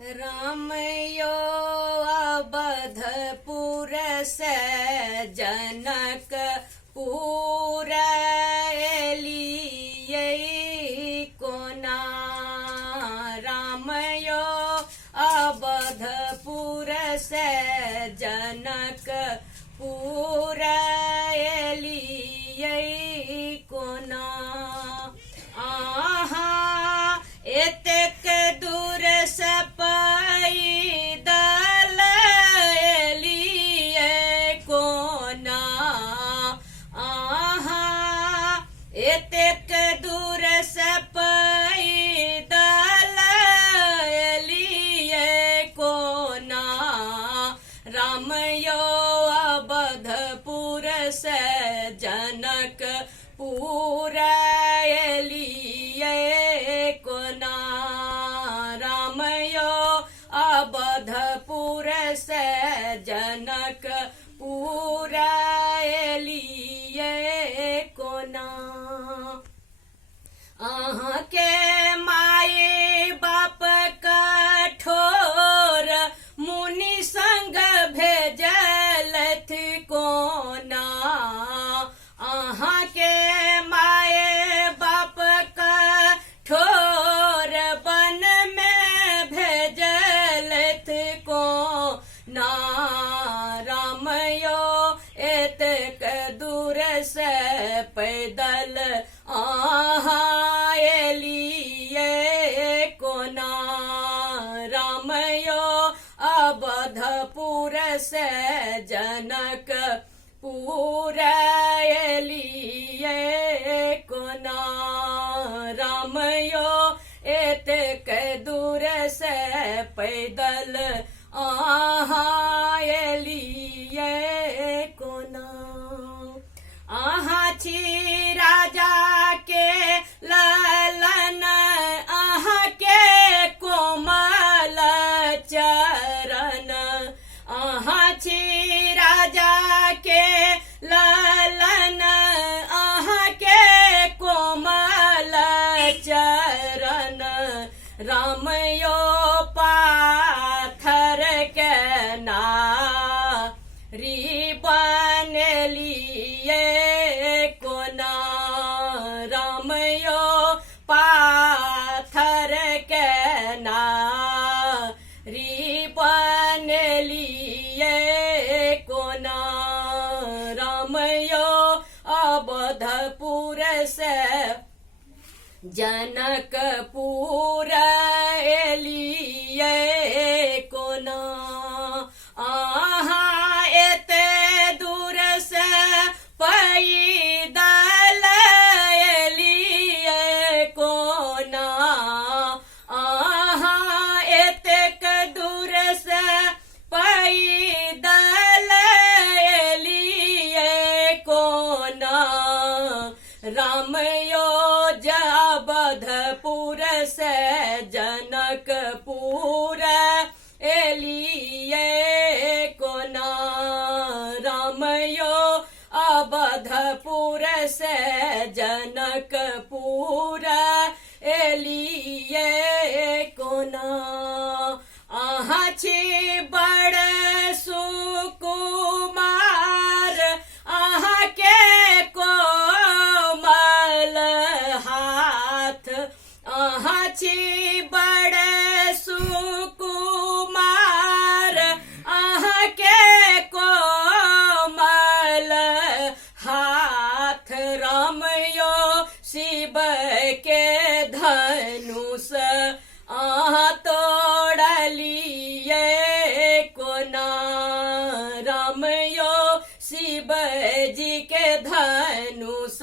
रामयो अवधपुर से जनकपुर एलियै कोना। रामयो अवधपुर से जनकपुर एलियै कोना। आहा एतेक दूर से पैदल एलियै कोना। आहा एतेक दूर से पैदल एलियै कोना। रामयो अवधपुर से जनकपुर एलियै कोना। रामयो अवधपुर से जनकपुर एलियै कोना। अहाँ के माये बाप कठोर मुनि संग भेजलथ कोना। अहाँ के माये बाप कठोर वन में भेजलथ कोना। रामयो एतेक दूर से पैदल आहाँ एलियै कोना। रामयो अवधपुर से जनकपुर एलियै कोना। रामयो एतेक दूर से पैदल आहाँ एलियै कोना। आहाँ छी राजा के ललन आहाँ के कोमल चरण। आहाँ छी राजा के ललन आहाँ के कोमल चरण। रामयो पाथर के नारी बनलियै कोना। रामयो पाथर के नारी बनलियै कोना। रामयो अवधपुर से जनकपुर एलियै कोना। आहा एते दूर से पैदल एलियै कोना। आहा एतेक दूर से पैदल एलियै कोना। रामयो अवधपुर से जनकपुर एलियै कोना। रामयो अवधपुर से जनकपुर एलियै कोना। आहाँ छी बड़ सुकुमार आहाँ के कोमल हाथ। आहाँ छी बड़ सुकुमार आहाँ के कोमल हाथ। रामयो शिव के धनुष आहाँ तोड़लियै कोना। रामयो शिव जी के धनुष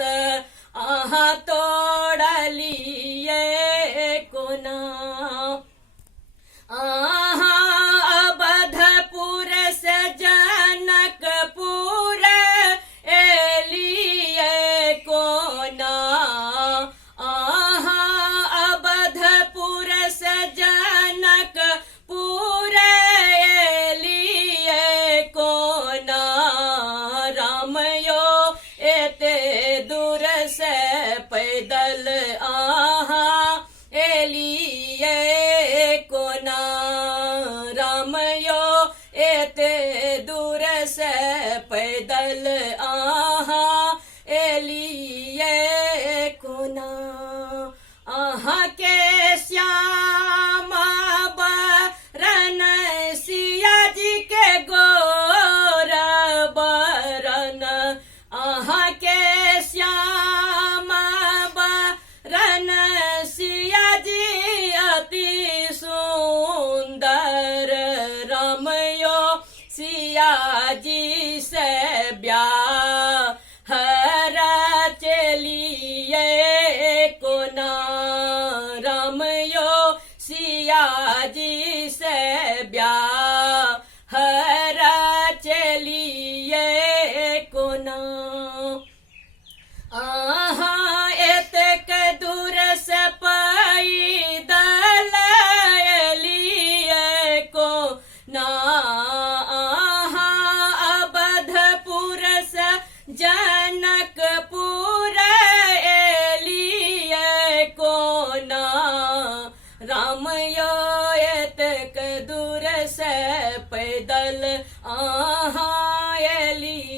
आहाँ तोड़लियै कोना। आहाँ अवधपुर से जनकपुर एलियै कोना। आहाँ अवधपुर से जनकपुर एलियै कोना। रामयो एते दूर से पैदल आहाँ एलियै कोना। पैदल आहा एलिए कोना आहा के श्याम बरन सिया जी के गोर बरन आहा के श्याम बरन सिया जी अति सुंदर रामयो सिया जी से ब्याह हर चलिए कोना रामयो सिया जी से ब्याह हर चलिए कोना आहा एतक दूर से पैदल एलिए को ना आहा अवधपुर से जनकपुर एलिए को ना रामयो एतक दूर से पैदल आहा एलिए